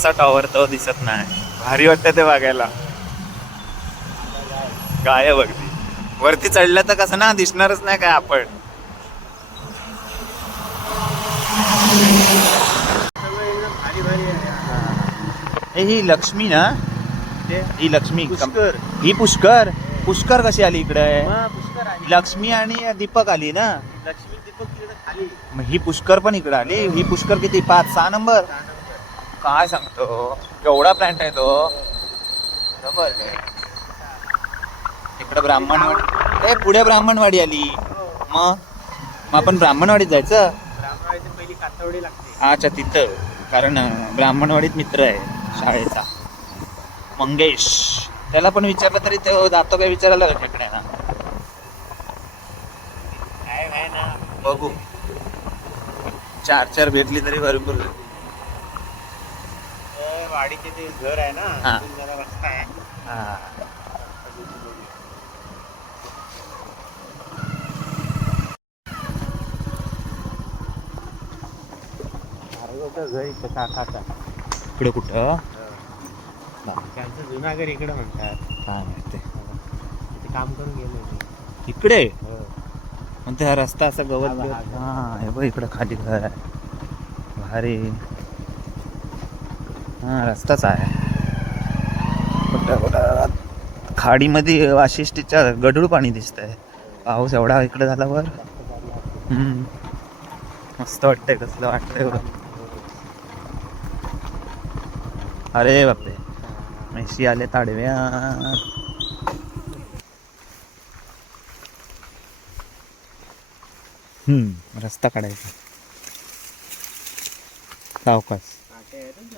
कसा टॉवर तो दिसत नाही. भारी वाटतं ते बघायला. गाय बघती वरती चढलं तर कसं ना दिसणारच नाही काय आपण. हे लक्ष्मी ना? ही लक्ष्मी पुष्कर. ही पुष्कर? पुष्कर कशी आली इकडे. लक्ष्मी आणि दीपक आली ना? लक्ष्मी दीपक ही पुष्कर पण इकडे आली. ही पुष्कर किती? पाच सहा नंबर. काय सांगतो? केवढा प्लॅन्ट आहे तो. बरोबर. इकडे ब्राह्मणवाडी ए पुढे ब्राह्मणवाडी आली. मग मग आपण ब्राह्मणवाडीत जायचं? पहिली कातवडी लागते. अच्छा तिथं. कारण ब्राह्मणवाडीत मित्र आहे शाळेचा. मंगेश. त्याला पण विचारलं तरी तो जातो काय विचारायला इकडे ना. काय ना. बघू. चार चार भेटली तरी भरपूर. वाडीचे ते घर आहे ना हा. तिथून जरा रस्ता आहे. हा. घर इथं काकाचा इकडे कुठं? त्यांचं जुना घर इकडे म्हणतात. काय माहिती. तिथे काम करून गेलो मी. इकडे? हो. म्हणते हा रस्ता असा गवत हा, बिवत- हा, हा हे बघ इकडं खाली घर आहे. भारी. हा रस्ताच आहे. कुठं- कुठं खाडीमध्ये वाशिष्ठीच्या गढूळ पाणी दिसतंय. पाऊस एवढा इकडे झाल्यावर मस्त वाटतंय कसलं वाटतंय बघ. अरे बापरे. म्हशी आले ताडव्या. रस्ता काढायचा. सावकाश.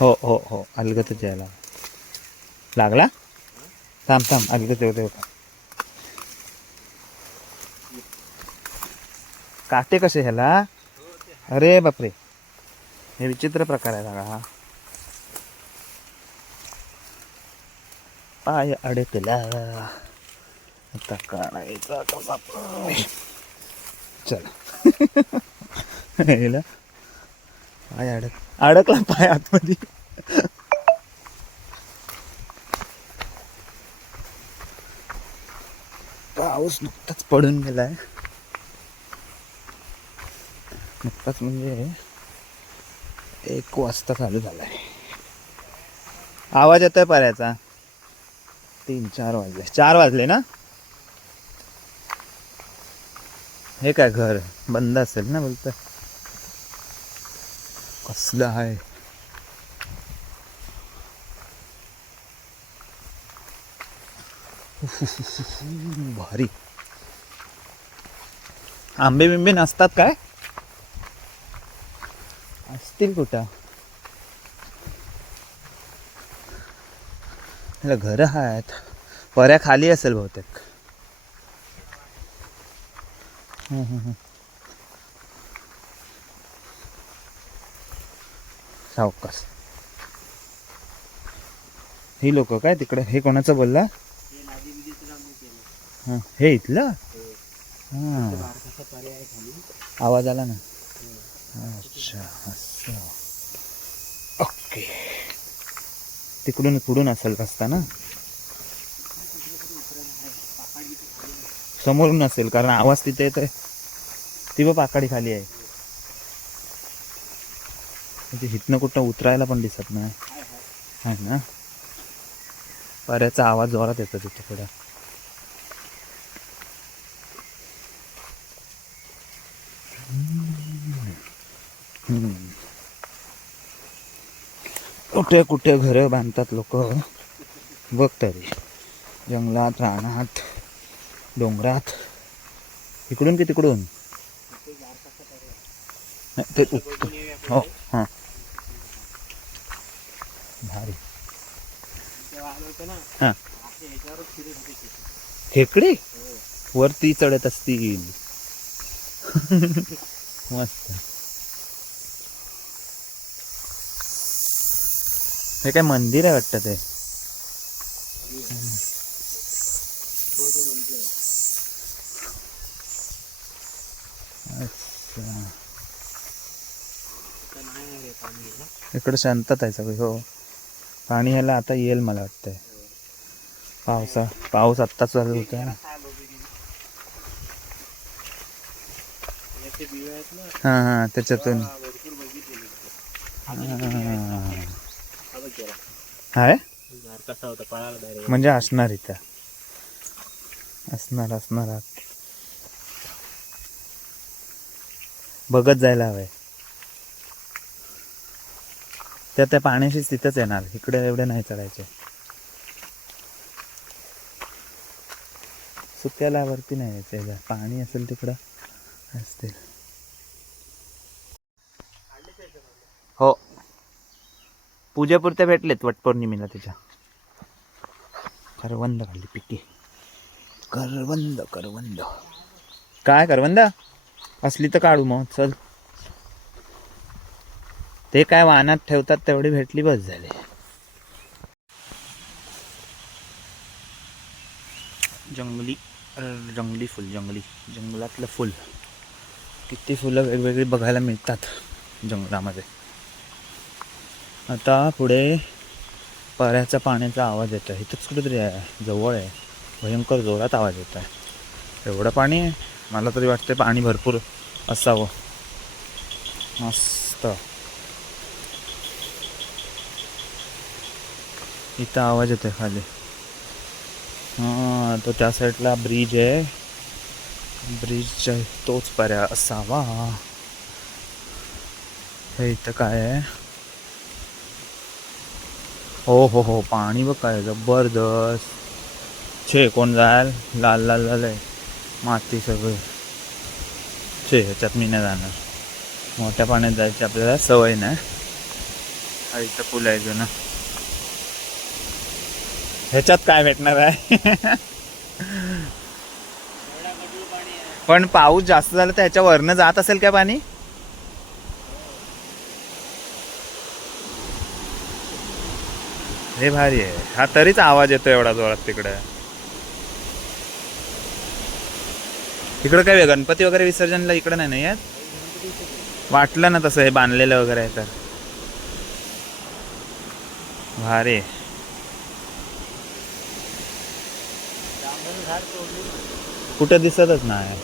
हो हो हो. अलगतच यायला. लागला? थांब थांब. अलगत येऊ देऊ काटे कसे ह्याला? अरे बापरे. हे विचित्र प्रकार आहे सगळा हा पाय अडकला. आता काढायचा कसा चला. पाय अडक अडकला पाय आतमध्ये. पाऊस नुकताच पडून गेलाय. नुकताच म्हणजे एक वाजता चालू झालाय. आवाज येतोय पाऱ्याचा तीन चार वाजले. चार वाजले ना? हे काय घर बंद असेल ना बोलतं कसलं आहे भारी आंबे बिंबे नसतात काय असतील कुठं ह्याला घर आहेत. पर्या खाली असेल बहुतेक. हम्म, हम्म, हम्म. सावकाश. ही लोक काय तिकडे? हे कोणाचं बोलला? हे इथलं? हां. आवाज आला ना? अच्छा असं. ओके. तिकडून पुढून असेल रस्ता ना? समोरून असेल कारण आवाज तिथे येतोय. ती बघ पाकाडी खाली आहे. म्हणजे हिथनं कुठं उतरायला पण दिसत नाही. आहे ना? पर्याचा आवाज जोरात येतो तिथे पुढे. कुठे कुठे घरं बांधतात लोक. बघ तरी जंगलात रानात डोंगरात. इकडून की तिकडून? नाही, ते हो. भारी. हां. खेकडे हो. वरती चढत असतील. मस्त. हे काय मंदिर आहे वाटतं ते. इकडं शांतता आहे सगळी हो. पाणी ह्याला आता येईल मला वाटतंय. पावसा पाऊस आत्ता चालू होता ना. हां हां त्याच्यातून. हा, हा बघ जरा. म्हणजे असणार इथं. असणार असणार. आत. बघत जायला हवंय. त्या त्या पाण्याशीच तिथंच येणार. इकडे एवढे नाही चढायचे. सुक्याला वरती नाही यायचं पाणी असेल तिकडं असतील. हो. पूजेपुरत्या भेटलेत वटपौर्णिमेला तिच्या. करवंद खाल्ली पिकी. करवंद करवंद. काय करवंद? असली तर काढू मग. चल. ते काय वाहनात ठेवतात तेवढी भेटली बस झाली. जंगली जंगली फुल जंगली जंगलातलं फुल. किती फुलं वेगवेगळी बघायला मिळतात जंगलामध्ये. आता पुढे पऱ्याचा पाण्याचा आवाज येतो आहे इथंच कुठेतरी आहे जवळ आहे. भयंकर जोरात आवाज येतो आहे एवढं पाणी आहे मला तरी वाटतं पाणी भरपूर असावं. मस्त. इथं आवाज येतोय खाली. हां तो त्या साईडला ब्रिज आहे. ब्रिजच्या तोच पर्या असावा. हे इथं काय आहे? हो हो हो पाणी बघ काय जबरदस्त. छे कोण जायल लाल लाल लाल आहे. माती सगळी. छे ह्याच्यात मी नाही जाणार. मोठ्या पाण्यात जायची आपल्याला सवय नाही. इथं पूल आहे ह्याच्यात काय भेटणार आहे? पण पाऊस जास्त झाला तर ह्याच्या वरनं जात असेल काय पाणी? हे भारी आहे. हा तरीच आवाज येतो एवढा जोरात तिकडे. इकडं काय गणपती वगैरे विसर्जनला इकडे नाही नाही येत? वाटलं ना तसं हे बांधलेलं वगैरे आहे तर. भारी आहे. जांभळं झाड तोडली कुठं दिसतच नाही.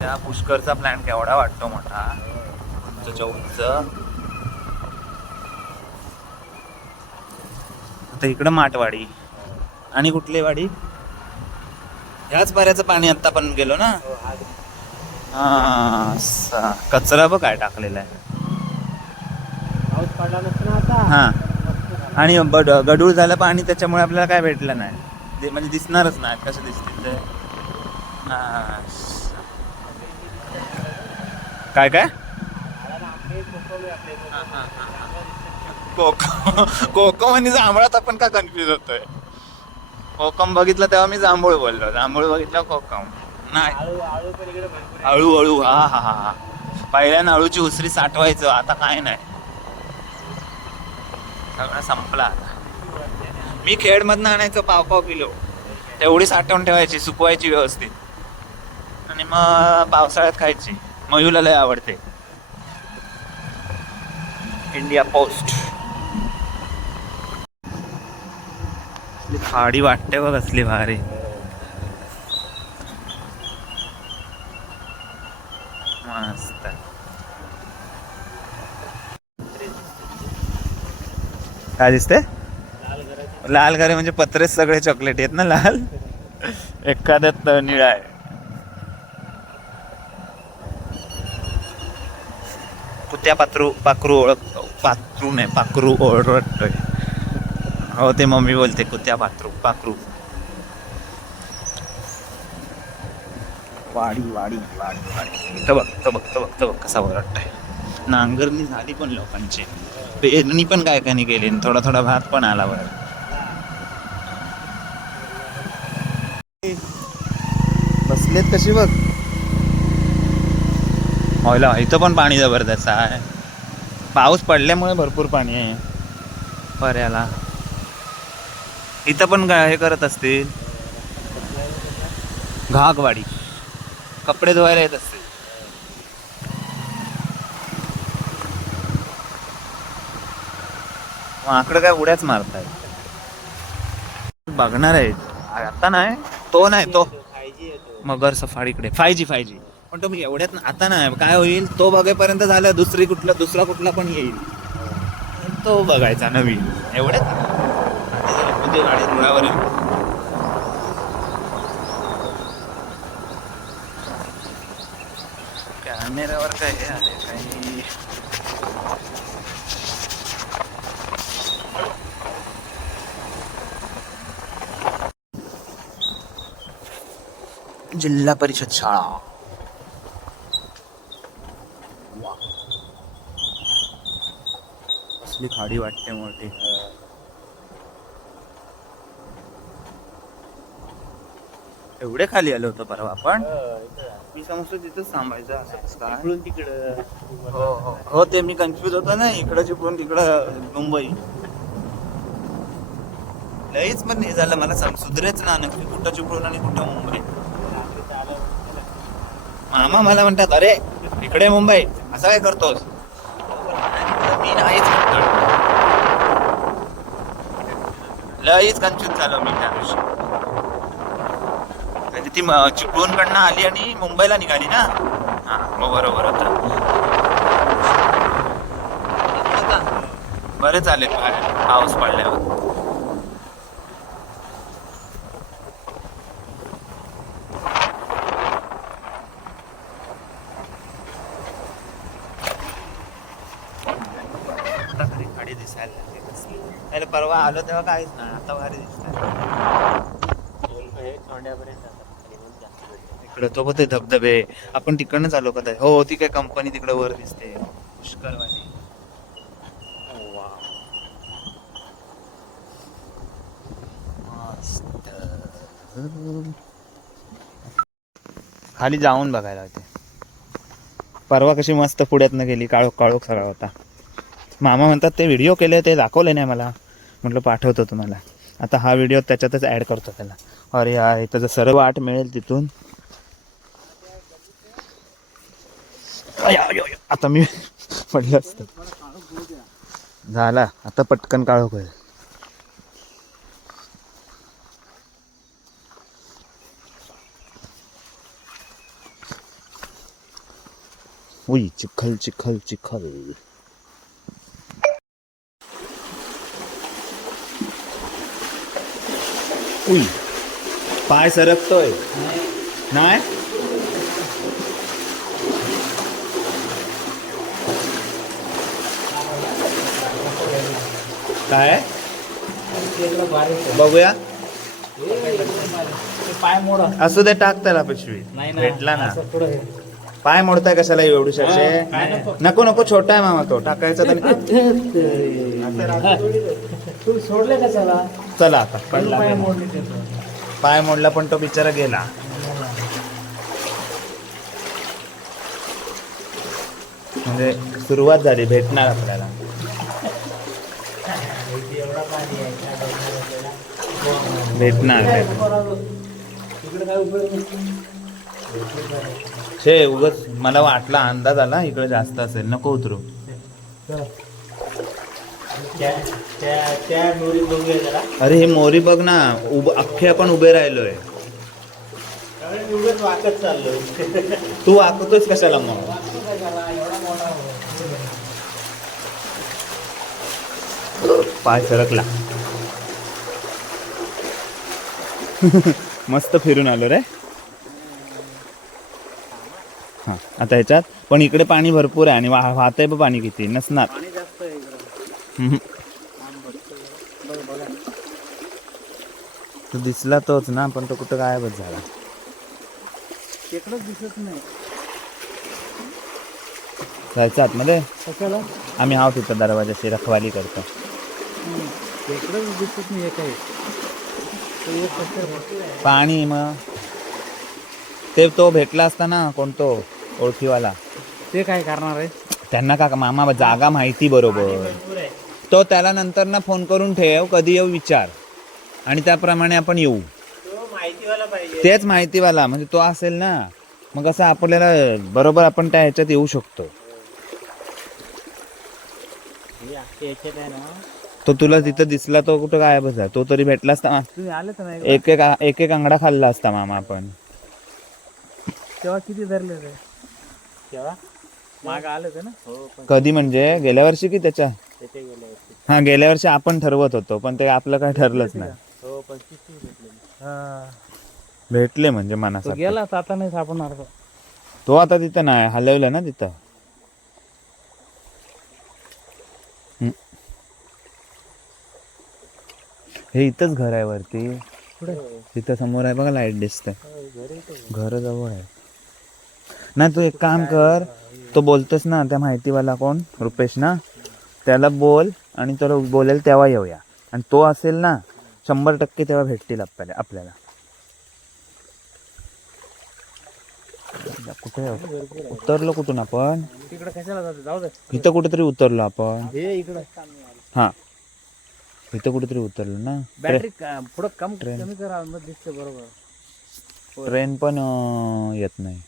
त्या पुष्करचा प्लॅन केवढा वाटतो मोठा? उंचच्या उंच आता इकडं माटवाडी. आणि कुठली वाडी? ह्याच बऱ्याचं पाणी आता पण गेलो ना? हो. कचरा बघ काय टाकलेला आहे. पाऊस पडला नसतो ना आता? हा. आणि बड गडूळ झालं पाणी त्याच्यामुळे आपल्याला काय भेटलं नाही. ते म्हणजे दिसणारच नाही कसं दिसतील ते. काय काय? कोकम कोकम आणि जांभळात आपण का कन्फ्युज होतोय? कोकम बघितलं तेव्हा मी जांभूळ बोललो. जांभूळ बघितलं कोकम. नाही. आहे. अळू अळू हा हा हा हा. पहिल्यानं अळूची उसरी साठवायचं. आता काय नाही. सगळं संपला. आता मी खेडमधनं आणायचो पाव पाव किलो. तेवढी साठवून ठेवायची सुकवायची व्यवस्थित. आणि मग पावसाळ्यात खायची. मयूला लय आवडते. India post. खाडी वाटते बघ कसली भारी मस्त काय दिसते लाल घरे म्हणजे पत्रेच सगळे चॉकलेट आहेत ना लाल? एखाद्यात निळा आहे. कुत्या पात्रू पाखरू ओळख पात्रू नाही पाखरू ओळखतोय. हो ते मम्मी बोलते कुत्या पात्रू पाखरू. वाडी वाडी वाडी वाडी. इथं बघ इथं बघ कसा ओरडताय. नांगरणी झाली पण लोकांची. पेरणी पण काय काय केली थोडा थोडा भात पण आला वर बसलेत कशी बघ. व्हायला इथं पण पाणी जबरदस्त आहे. पाऊस पडल्यामुळे भरपूर पाणी आहे. पर्याला. इथं पण काय हे करत असतील? घागवाडी. कपडे धुवायला येत असतील. माकडं काय उड्याच मारतायत. बघणार आहे. आता नाही तो नाही तो. येतो मगर सफारीकडे फाय जी फाय जी पण तो एवढ्यात आता नाही. काय होईल तो बघेपर्यंत झालं दुसरी कुठला दुसरा कुठला पण येईल. तो बघायचा नवीन. एवढ्यात म्हणजे गाडी रुळावर येईल. कॅमेऱ्यावर काय आले काही जिल्हा परिषद शाळा. वा. कसली खाडी वाटते मोठी. एवढे खाली आलो होतो परवा आपण? मी समजतो तिथंच थांबायचं असं कसं काय इकडून तिकडं हो हो. हो ते मी कन्फ्युज होतो ना इकडं चिपळून तिकडं मुंबई. लईच पण हे झालं मला सुधरेच ना नक्की कुठं चिपळून आणि कुठं मुंबई. मामा मला म्हणतात अरे इकडे मुंबई असं काय करतोस? मी नाहीच लईच कन्फ्युज झालो मी त्या दिवशी म्हणजे ती चिपळूणकडनं आली आणि मुंबईला निघाली ना? हा मग बरोबर होतं बरं चालेल पाऊस पडल्यावर आता खरी खाडी दिसायला लागली कसली. परवा आलो तेव्हा काहीच नाही आता भारी दिसत हे. इकडं तो बघते धबधबे. आपण तिकडनं चालू का हो ती काय कंपनी तिकडे वर दिसते. मस्त. खाली जाऊन बघायला होते. परवा कशी मस्त पुढ्यातनं गेली काळोख काळोख सगळा होता. मामा म्हणतात ते व्हिडिओ केले ते दाखवले नाही मला. म्हटलं पाठवतो तुम्हाला. आता हा व्हिडिओ त्याच्यातच ॲड करतो त्याला. अरे हा इथं जर सर्व आठ मिळेल तिथून. आता मी पडलं असतं. झाला. आता पटकन काळोख होईल. उई चिखल चिखल चिखल. उई. पाय सरकतोय. नाही काय? बघूया. पाय मोड असू दे टाक त्याला पिशवी. भेटला ना. पाय मोडताय कशाला एवढू शकते नको नको छोटा आहे मामा तो. टाकायचा तर तू सोडले कशाला? चला आता पडला पाय. मोडले पण तो बिचारा गेला. म्हणजे सुरुवात झाली भेटणार आपल्याला. भेटणार. छे उगच मला वाटला अंदाज आला इकडे जास्त असेल. नको उतरू त्या त्या त्या दोरीत बघूया जरा अरे हे मोरी बघ ना उभ अख्खे आपण उभे राहिलोय. तू वाकतोयस कशाला मग. पाय सरकला. मस्त फिरून आलो रे. हा आता ह्याच्यात पण इकडे पाणी भरपूर आहे आणि वाह वाहतंय पण पाणी किती नसणार. तो दिसला तोच ना पण तो कुठं गायबच झाला. तिकडंच दिसत नाही. जायचं आतमध्ये? कशाला? आम्ही आहोत तिथं दरवाजाशी रखवाली करतो. तिकडंच दिसत नाही एक पाणी मग. ते तो भेटला असता ना कोणतो ओळखीवाला? ते काय करणार आहे? त्यांना का मामा जागा माहिती बरोबर. तो त्याला नंतर ना फोन करून ठेव कधी येऊ विचार. आणि त्याप्रमाणे आपण येऊ. माहितीवाला पाहिजे. तेच माहितीवाला म्हणजे तो असेल ना मग असं आपल्याला बरोबर आपण त्या ह्याच्यात येऊ शकतो. हे तो तुला तिथं दिसला तो कुठं काय बसा तो तरी भेटला असता. एक एक एक एक अंगडा खाल्ला असता मामा आपण. तेव्हा किती धरले तेव्हा? माग आले होते ना? हो पण कधी म्हणजे? गेल्या वर्षी की त्याच्या? त्याच्या गेल्या वर्षी. हा गेल्या वर्षी आपण ठरवत होतो पण ते आपलं काय ठरलंच नाही. हो हा. भेटले म्हणजे तो गेला आता नाही सापडणार तो. तो आता तिथं नाही हलवलं ना तिथं. हम्म. हे इथंच घर आहे वरती. तिथं समोर आहे बघा लाइट दिसते. घरी येतो घर जवळ आहे. नाही तू एक काम कर तो बोलतोस ना त्या माहितीवाला कोण? रुपेश ना? त्याला बोल आणि तो बोलेल तेव्हा येऊया. आणि तो असेल ना शंभर टक्के तेव्हा भेटतील आपल्याला आपल्याला. कुठे उतरलो कुठून आपण? तिकडे कशाला जाते जाऊ दे. इथं कुठेतरी उतरलो आपण. हे इकडे. हा. इथं कुठेतरी उतरलो ना. बॅटरी पुढं कम कमी करा दिसते बरोबर. ट्रेन पण येत नाही.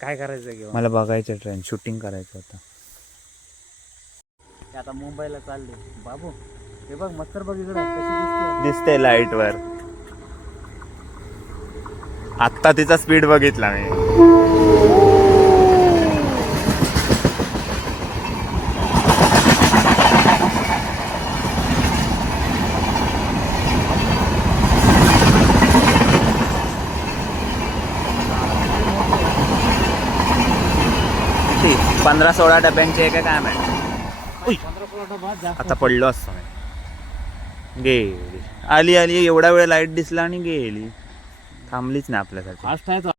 काय करायचं घेऊन मला बघायचं ट्रेन शूटिंग करायचं होतं ते आता मुंबईला चालले. बाबू हे बघ मस्तर बघ इकडे दिसते. लाइट वर आत्ता तिचा स्पीड बघितला मी. पंधरा सोळा डब्यांचे आहे का काय माहिती आता पडलो असतो गेली. आली आली. एवढा वेळ लाइट दिसला आणि गेली. थांबलीच नाही आपल्यासाठी